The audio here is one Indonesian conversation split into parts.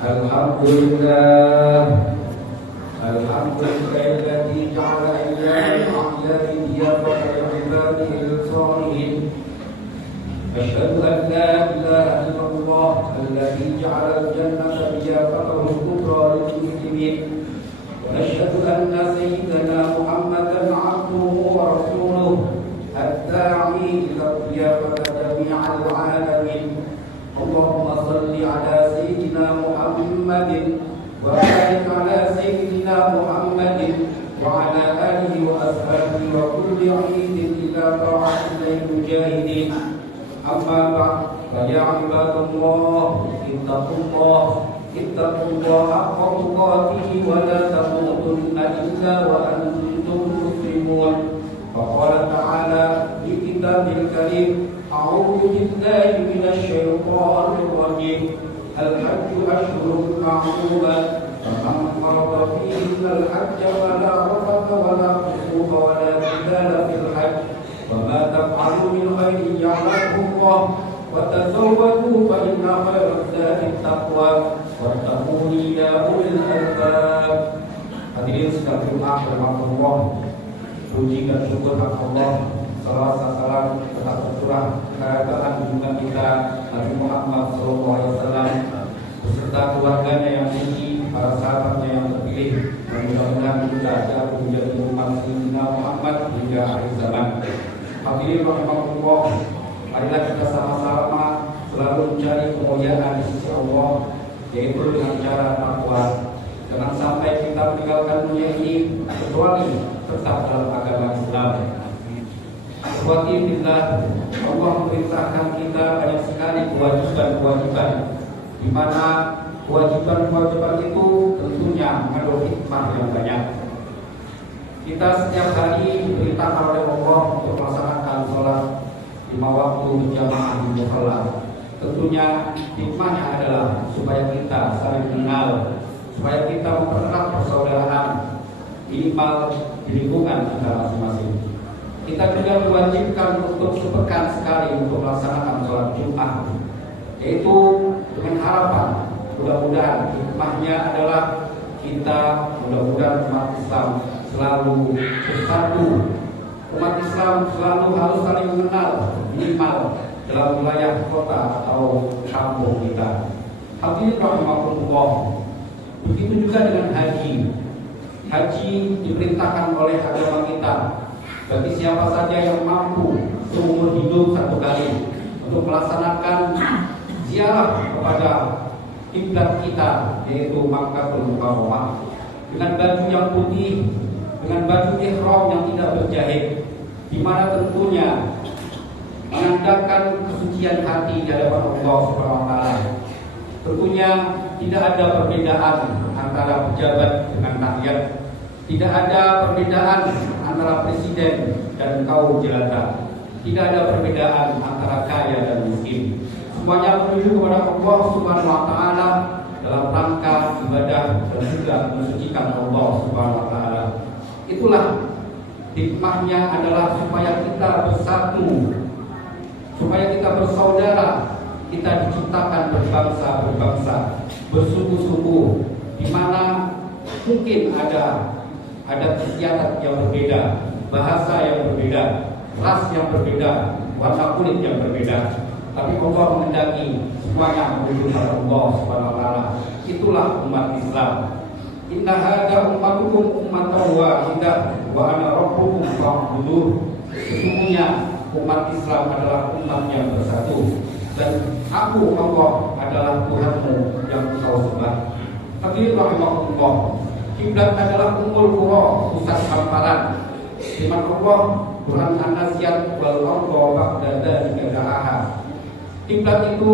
Alhamdulillah, alhamdulillahilladzi ja'ala ayyamal a'yadi diyafatan ibadihil shalihin. Asyhadu an la ilaha illallah alladzi ja'ala al-jannata diyafatan kubra lil muslimin. Wa asyhadu anna sayyidana Muhammadan 'abduhu wa rasuluh ad-da'i ila diyafati jami'il 'alamin. Allahumma salli ala sayyidina Muhammadin wa barik ala sayyidina Muhammadin wa ala alihi wa ashabihi wa kulli 'idin ila ta'atil mujahidin. Amma ba'd, fa ya ibadallah ittaqullah haqqa tuqatih wa la tamutunna illa wa antum muslimun. Wa qala ta'ala fi kitabil karim, a'udzu billahi minasy syaithanir rajim. Al-hajju ashhurun ma'lumat, faman farada fihi al-hajja fala rafatha wala fusuqa wala jidala fil hajj. وما تفعلوا من خير يعلمه الله وتزودوا فإن خير الزاد التقوى واتقوني يا أولي الألباب. Hadirin sekalian Jumat bermakna, puji dan syukur hak Allah, salawat salam tetap tercurah keadaan junjungan kita Nabi Muhammad SAW beserta keluarganya yang suci, para sahabatnya yang terpilih, dan mudah-mudahan kita jatuh menjadi umat Sayyidina Muhammad hingga akhir zaman. Hadirin rahimahullah, marilah kita sama-sama selalu mencari kemuliaan di sisi Allah, yaitu dengan cara takwa. Jangan sampai kita meninggalkan dunia ini kecuali tetap dalam agama Islam. Ikhwati fillah, Allah memerintahkan kita banyak sekali kewajiban-kewajiban, di mana kewajiban-kewajiban itu tentunya mengandung hikmah yang banyak. Kita setiap hari diperintahkan oleh Allah untuk melaksanakan sholat 5 waktu berjamaah di mushola. Tentunya hikmahnya adalah supaya kita saling mengenal, supaya kita mempererat persaudaraan minimal di lingkungan kita masing-masing. Kita juga diwajibkan untuk sepekan sekali untuk melaksanakan sholat Jumat, yaitu dengan harapan mudah-mudahan hikmahnya adalah kita mudah-mudahan umat Islam selalu bersatu. Umat Islam selalu harus saling mengenal minimal dalam wilayah kota atau kampung kita. Hadirin rahimahullah, begitu juga dengan haji. Haji diperintahkan oleh agama kita bagi siapa saja yang mampu seumur hidup satu kali untuk melaksanakan ziarah kepada kiblat kita, yaitu Makkahul Mukarramah, dengan baju yang putih, dengan baju ihram yang tidak berjahit, di mana tentunya menandakan kesucian hati di hadapan Allah Subhanahu wa taala. Tentunya tidak ada perbedaan antara pejabat dengan rakyat, tidak ada perbedaan antara presiden dan kaum jelata, tidak ada perbedaan antara kaya dan miskin. Semuanya menuju kepada Allah Subhanahu wa taala dalam rangka ibadah dan juga mensucikan Allah Subhanahu wa taala. Itulah hikmahnya adalah supaya kita bersatu, supaya kita bersaudara, kita diciptakan berbangsa, bersuku-suku, di mana mungkin ada adat istiadat yang berbeda, bahasa yang berbeda, ras yang berbeda, warna kulit yang berbeda. Tapi Allah menghendaki semuanya menuju kepada Allah Subhanahu wa taala. Itulah umat Islam. Inna hadza ummatukum ummatan wahidah wa ana rabbukum fa'buduh. Sesungguhnya umat Islam adalah umat yang bersatu dan aku Allah adalah Tuhanmu yang kau sembah. Hadirin rahimahullah, kiblat adalah ummul qura, pusat hamparan. Firman Allah Quran An-Naziat wal arda ba'da dzalika da'aha. Kiblat itu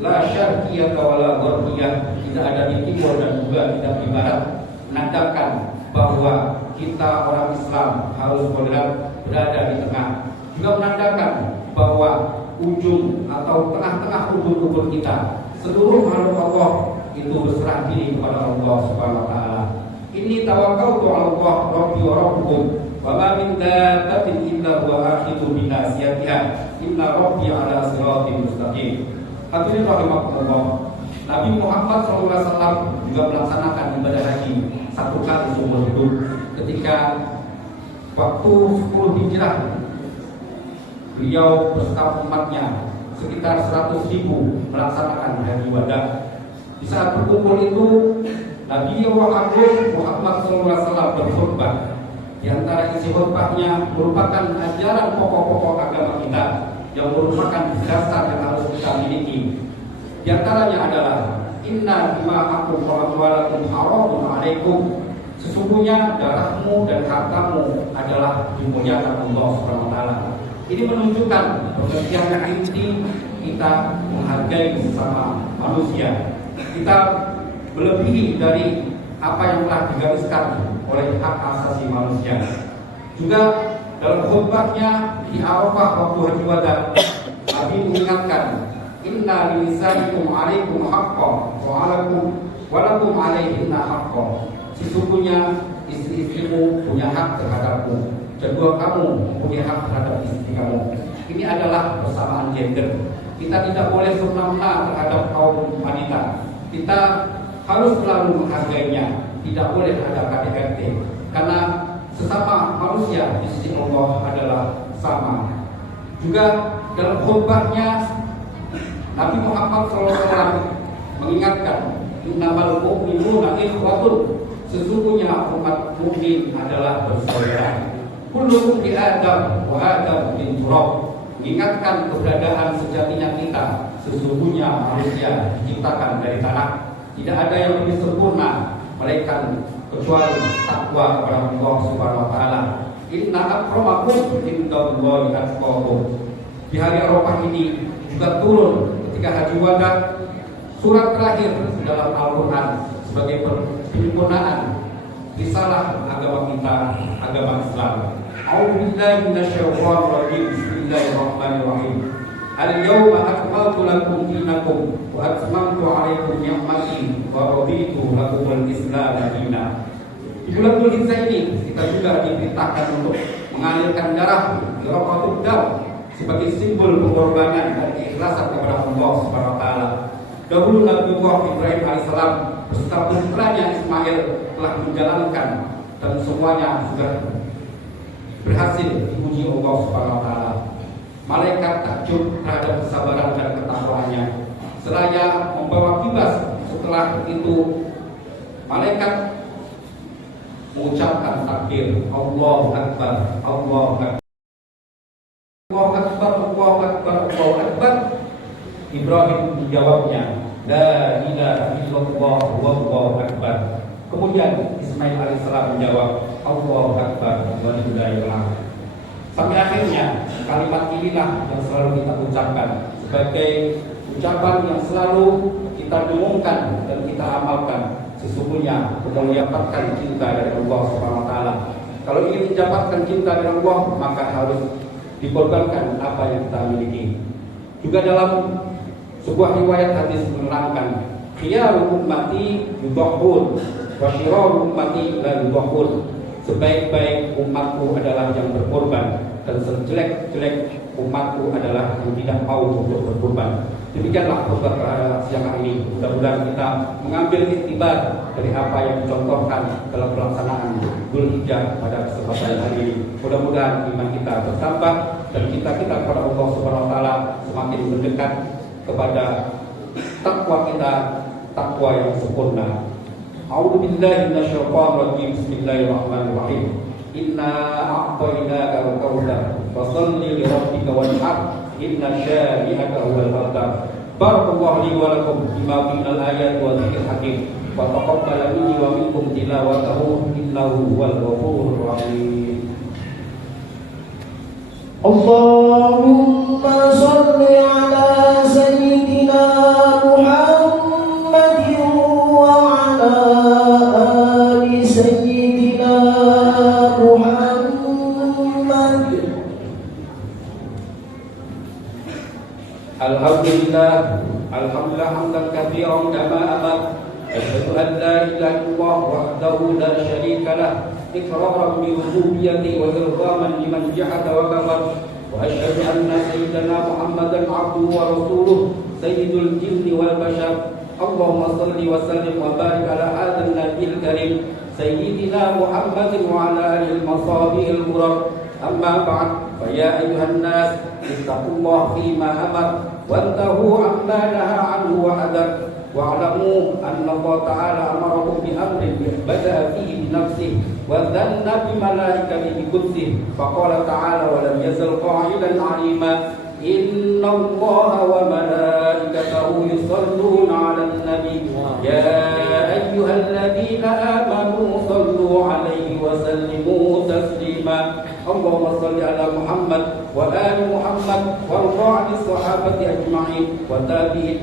la syarqiyah wa la gharbiyah, tidak ada di timur dan juga tidak di barat, menandakan bahwa kita orang Islam harus berada di tengah. Juga menandakan bahwa ujung atau tengah-tengah ubun-ubun kita, seluruh makhluk Allah itu berserah diri kepada Allah Subhanahu wa taala. Inni tawakkaltu 'ala Allah rabbi wa rabbukum wa ma min dabbatin illa huwa akhidhu bi nasiyatiha inna rabbi 'ala siratin mustaqim. Hadirin rahimakumullah, Nabi Muhammad SAW juga melaksanakan ibadah haji 1 kali seumur hidup ketika waktu 10 Hijrah. Beliau bersama umatnya sekitar 100.000 melaksanakan haji wada. Di saat berkumpul itu, Nabi Muhammad SAW berkhutbah. Di antara isi khutbahnya merupakan ajaran pokok-pokok agama kita yang merupakan dasar yang harus kita miliki. Di antaranya adalah inna dima'akum wa amwalakum haramun alaikum. Sesungguhnya darahmu dan hartamu adalah dimuliakan Allah Subhanahu wa taala. Ini menunjukkan pengertian inti kita menghargai sesama manusia. Kita melebihi dari apa yang telah digariskan oleh hak asasi manusia. Juga dalam khutbahnya di Arafah waktu haji wada, Nabi mengingatkan, inna linisaikum alaikum haqqan wa lakum alaihinna haqqan. Sesungguhnya istri-istrimu punya hak terhadapmu dan juga kamu punya hak terhadap istri kamu. Ini adalah persamaan gender. Kita tidak boleh semena-mena terhadap kaum wanita. Kita harus selalu menghargainya. Tidak boleh ada KDRT, karena sesama manusia di sisi Allah adalah sama. Juga dalam khutbahnya Nabi Muhammad SAW mengingatkan, innamal mu'minuna ikhwatun. Sesungguhnya umat mukmin adalah bersaudara. Kullukum bi Adam wa Adam bin Turab. Mengingatkan keberadaan sejatinya kita. Sesungguhnya manusia diciptakan dari tanah. Tidak ada yang lebih sempurna melainkan kecuali takwa kepada Allah Subhanahu wa taala. Inna akramakum indallahi atqakum. Di hari Arafah ini juga turun ketika haji wada surat terakhir dalam Al-Qur'an sebagai penyempurnaan risalah agama kita, agama Islam. A'udzubillahi minasyaitonir rajim. Bismillahirrahmanirrahim. Al-yawma akmaltu lakum dinakum wa atmamtu 'alaikum ni'mati wa raditu lakumul Islam dinan. Di bulan Dzulhijjah ini kita juga diperintahkan untuk mengalirkan darah di Raqatul Dam sebagai simbol pengorbanan dan keikhlasan kepada Allah Subhanahu wa taala. Dahulu Nabi Ibrahim alaihissalam beserta putranya Ismail telah menjalankan dan semuanya sudah berhasil diuji Allah Subhanahu wa taala. Malaikat takjub terhadap kesabaran dan ketakwaannya. Seraya membawa kibas, setelah itu malaikat mengucapkan takbir, Allahu Akbar, Allahu Akbar, Allahu Akbar, Allahu Akbar, Allahu Akbar. Ibrahim menjawabnya, La ilaha illallah wallahu akbar. Kemudian Ismail alaihissalam menjawab, Allahu Akbar walillahil hamd. Sampai akhirnya kalimat inilah yang selalu kita ucapkan sebagai ucapan yang selalu kita dengungkan dan kita amalkan. Sesungguhnya untuk mendapatkan cinta dari Allah Subhanahu wa taala. Kalau ingin mendapatkan cinta dari Allah, maka harus dikorbankan apa yang kita miliki. Juga dalam sebuah riwayat hadis menerangkan, khiyarul ummati yudhahun wa syirarul ummati la yudhahun. Sebaik-baik umatku adalah yang berkorban dan sejelek-jelek umatku adalah yang tidak mau untuk berkorban. Demikianlah khutbah pada siang hari ini. Mudah-mudahan kita mengambil iktibar dari apa yang dicontohkan dalam pelaksanaan Dzulhijjah pada kesempatan hari ini. Mudah-mudahan iman kita bertambah dan kita kepada Allah Subhanahu wa taala semakin mendekat kepada takwa kita, takwa yang sempurna. A'udzu billahi minasyaitonir rajim. Bismillahirrahmanirrahim. Inna a'tainaka al-kautsar fashalli li rabbika wanhar inna syani'aka huwal abtar. Barakallahu li wa lakum bima minal ayati wa dzikril hakim wa taqabbal minni wa minkum tilawatahu innahu huwal ghafurur rahim. Allahumma shalli ala sayyidina Muhammadin wa ala ali sayyidina Muhammad. Alhamdulillah hamdan katsiran kama amar. Asyhadu an la ilaha illallah wahdahu la syarika lah iqraran bi rububiyyati wa irghaman liman jahada wa kafar. Wa asyhadu anna sayyidana Muhammadan abduhu wa rasuluh sayyidul jinni wal bashar اللهم صل وسلم وبارك على هذا النبي الكريم سيدنا محمد وعلى آله المصابيح الغرر. أما بعد فيا أيها الناس اتقوا الله فيما أمر وانتهوا عما نهى عنه وحذر واعلموا أن الله تعالى أمركم بأمر بدأ فيه بنفسه وثنى بملائكته بقدسه فقال تعالى ولم يزل قائلا عليما إن الله وملائكته يصلون على النبي يا أيها الذين آمنوا صلوا عليه وسلموا تسليما. اللهم صل على محمد وآل محمد وارض عن الصحابة أجمعين وتابعين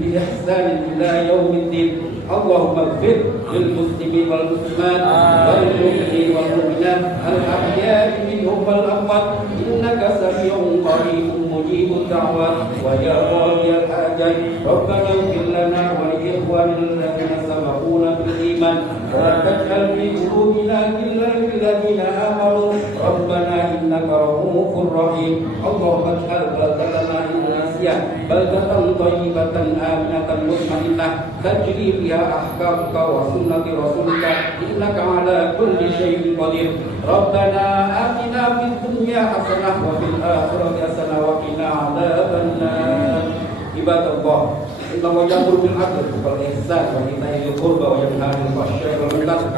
بإحسان إلى يوم الدين. اللهم اغفر للمسلمين والمسلمات والمؤمنين والمؤمنات الأحياء منهم والأموات إنك سميع قريب مجيب الدعوات ويا قاضي الحاجات. ربنا اغفر لنا ولإخواننا الذين سبقونا بالإيمان ولا تجعل في قلوبنا غلا للذين آمنوا ربنا إنك رؤوف رحيم. اللهم اجعل بلدتنا إندونيسيا بلدة طيبة آمنة مطمئنة تجري بها أحكامك وسنة رسولك إنك على كل شيء قدير. ربنا آتنا في الدنيا حسنة وفي الآخرة حسنة وقنا عذاب النار. عباد الله إن الله يأمر بالعدل والإحسان وإيتاء ذي القربى وينهى عن الفحشاء والمنكر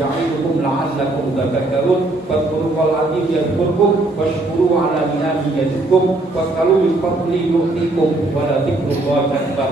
يعظكم لعلكم تذكرون. فاذكروا الله العظيم يذكركم واشكروه على نعمه يزدكم واسألوا من فضله يؤتكم ولذكر الله أكبر.